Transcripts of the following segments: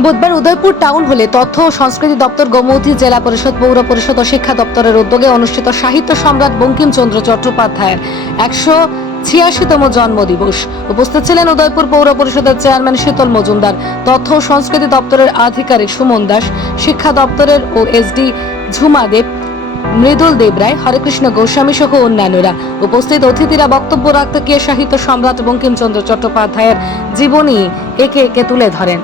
বুধবার উদয়পুর টাউন হলে তথ্য ও সংস্কৃতি দপ্তর, গোমতী জেলা পরিষদ, পৌর পরিষদ ও শিক্ষা দপ্তরের উদ্যোগে অনুষ্ঠিত সাহিত্য সম্রাট বঙ্কিমচন্দ্র চট্টোপাধ্যায়ের 186তম জন্মদিবস। উপস্থিত ছিলেন উদয়পুর পৌর পরিষদের চেয়ারম্যান শীতল মজুমদার, তথ্য ও সংস্কৃতি দপ্তরের আধিকারিক সুমন দাস, শিক্ষা দপ্তরের ও এসডি ঝুমা দেব, মৃদুল দেবরায়, হরেকৃষ্ণ গোস্বামী সহ অন্যান্যরা। উপস্থিত অতিথিরা বক্তব্য রাখতে গিয়ে সাহিত্য সম্রাট বঙ্কিমচন্দ্র চট্টোপাধ্যায়ের জীবনী একে একে তুলে ধরেন।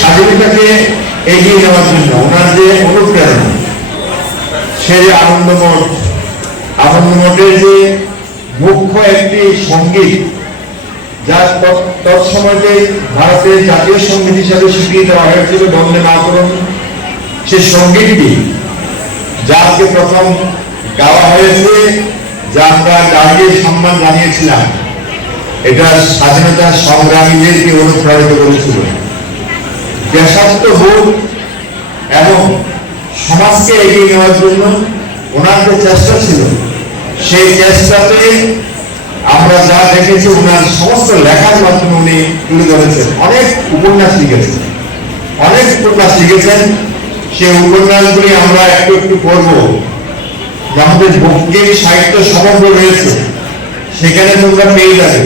স্বাধীনতাকে এগিয়ে নেওয়ার জন্য ওনার যে অনুপ্রেরণা, সে যে আনন্দমঠের যে মুখ্য একটি সঙ্গীত, যা তৎসময়ে ভারতের জাতীয় সঙ্গীত হিসাবে স্বীকৃতি দেওয়া হয়েছিল, বন্দে মাতরম, সে সঙ্গীতটি যা আজকে প্রথম গাওয়া হয়েছে, যা আমরা দাঁড়িয়ে সম্মান জানিয়েছিলাম, এটা স্বাধীনতা সংগ্রামীদেরকে অনুপ্রাণিত করেছিল। দেশাত্মবোধ এবং সমাজকে এগিয়ে নেওয়ার জন্য ওনার যে চেষ্টা ছিল, সেই চেষ্টাতে আমরা যা দেখেছি, ওনার সমস্ত লেখার মাধ্যমে উনি তুলে ধরেছেন। অনেক উপন্যাস লিখেছেন। সেই উপন্যাসগুলি আমরা একটু একটু পড়ব। আমাদের বঙ্কিম সাহিত্য সমগ্র রয়েছে, সেখানে তোমরা পেয়ে যাবে।